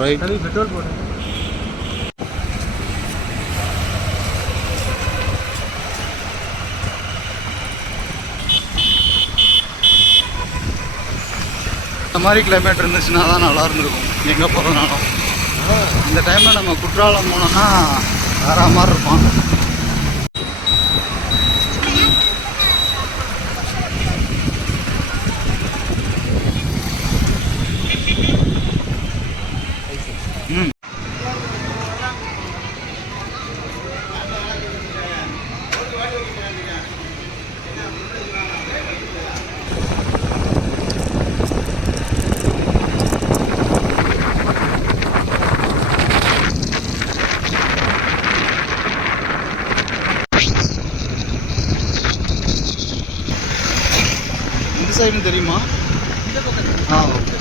Right. Petrol போடு. இந்த மாதிரி கிளைமேட் இருந்துச்சுன்னா தான் நல்லா இருந்திருக்கும் எங்கே போகிறதுனாலும். இந்த டைமில் நம்ம குற்றாலம் போனோம்னா வேற மாதிரி இருப்பான். சைடு தெரியுமா? ஆ ஓகே.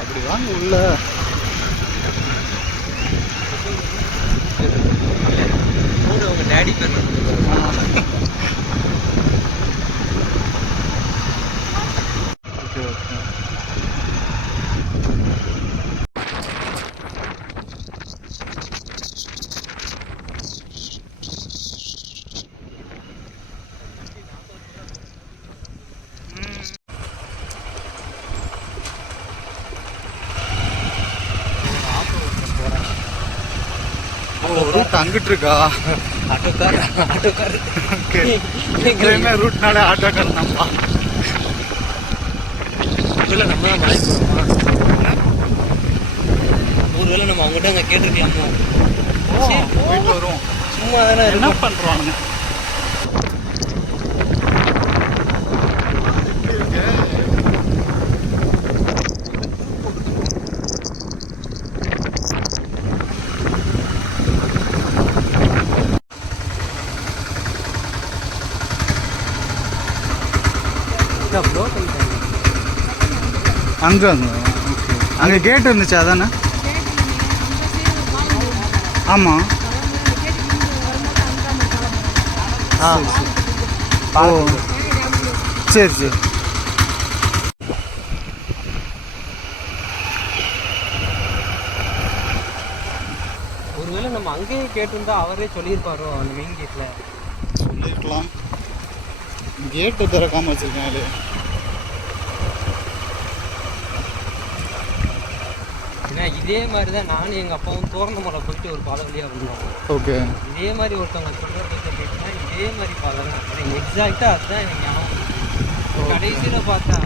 அப்படி வாங்க உள்ள. உங்க டாடி பேர் ரூட் அங்கிட்டு இருக்கா? ஆட்டோக்கார். ஓகே. எங்கேயுமே ரூட்னாலே ஆட்டோக்கார் தான்ப்பா. ஒருவேளை நம்ம தான் மலைக்கு போகிறோமா? ஒருவேளை நம்ம அவங்ககிட்ட அங்கே கேட்டிருக்கலாமோ? போயிட்டு வருவோம். சும்மா தானே என்ன பண்ணுறானுங்க? அங்கே அங்கே கேட் இருந்துச்சு அதானே? ஆமாம். ஓ சரி சரி. ஒருவேளை நம்ம அங்கேயே கேட்டிருந்தா அவரே சொல்லியிருப்பாரோ அந்த மெயின் கேட்டில். சொல்லியிருக்கலாம். கேட்டு திறக்காமல் வச்சுருக்கேன். அது ஏன்னா இதே மாதிரி தான் நானும் எங்கள் அப்பாவும் தோரணமலை போயிட்டு ஒரு பாதை வழியாக வந்தோம். ஓகே. இதே மாதிரி ஒருத்தவங்க சொல்கிறத கேட்டுனா இதே மாதிரி பாதை தான். எனக்கு எக்ஸாக்டாக அதுதான் எனக்கு ஞாபகம். கடைசியில் பார்த்தா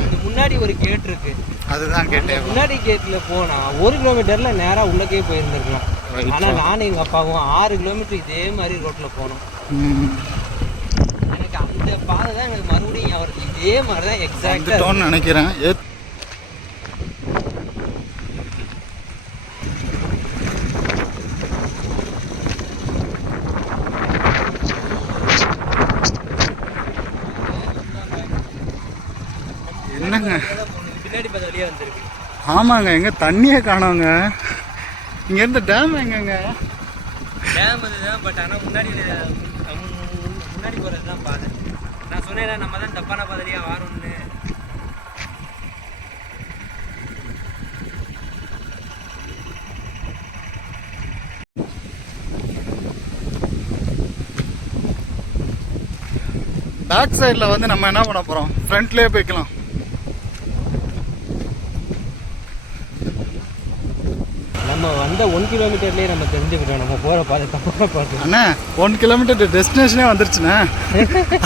இந்த முன்னாடி ஒரு கேட் இருக்கு. அதுதான் கேட்டேன். முன்னாடி கேட்டில் போனால் 1 கிலோமீட்டரில் நேராக உள்ளக்கே போயிருந்துருக்கலாம். ஆனால் நானும் எங்கள் அப்பாவும் 6 கிலோமீட்டர் இதே மாதிரி ரோட்டில் போனோம். எனக்கு அந்த பாதை தான் எனக்கு மறுபடியும் அவருக்கு இதே மாதிரி தான் எக்ஸாக்டாக நினைக்கிறேன். என்னங்க பின்னாடி பார்த்த வழியாக வந்துருக்கு. ஆமாங்க. எங்க தண்ணியே காணோங்க. இங்கேருந்து டேம் எங்கங்க? டேம் அதுதான். பட் ஆனால் முன்னாடி போகிறது தான் பாதை. நான் சொன்னேன் நம்ம தான் தப்பான பாதையாக வாரோம்னு. பேக் சைடில் வந்து நம்ம என்ன பண்ண போகிறோம்? ஃப்ரண்ட்லேயே போய்க்கலாம். நம்ம வந்த 1 கிலோமீட்டர்லேயே நம்ம தெரிஞ்சுக்கிட்டோம் நம்ம போகிற பாதை தப்பான பாதை. அண்ணா 1 கிலோமீட்டர் டெஸ்டினேஷனே வந்துருச்சுண்ணே.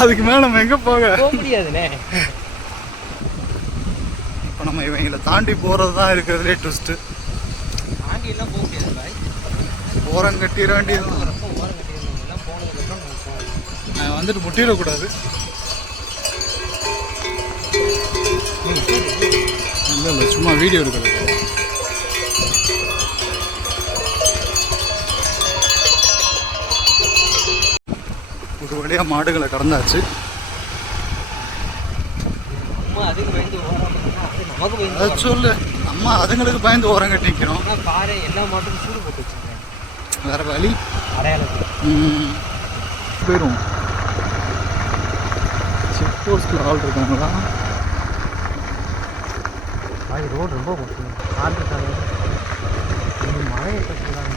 அதுக்கு மேலே நம்ம எங்கே போக முடியாதுண்ணே. இப்போ நம்ம இவங்களை தாண்டி போகிறது தான் இருக்கிறதுலே ட்விஸ்ட்டு. தாண்டியெல்லாம் போக முடியாது பாய். ஓரம் கட்டிட வேண்டியது. நான் வந்துட்டு முட்டிடக்கூடாது. இல்லை இல்லை சும்மா வீடியோ எடுக்கிறது. ஒரு வழியாக மாடுகளை கடந்தாச்சு. அதுக்கு பயந்து அது சொல்லு. நம்ம நம்ம அதுங்களுக்கு பயந்து ஓரம் கட்டி நிற்கிறோம். ஆனால் பாரு எல்லா மாட்டுக்கும் சூடு போட்டு வச்சுருக்கேன். வேறு வழி அடையாளத்தில் போயிடும். செக் போஸ்ட்டில் ஆள் இருக்காங்களா? ரோடு ரொம்ப முக்கியம். ஆள் இருக்காங்க. மழையை சொல்கிறாங்க.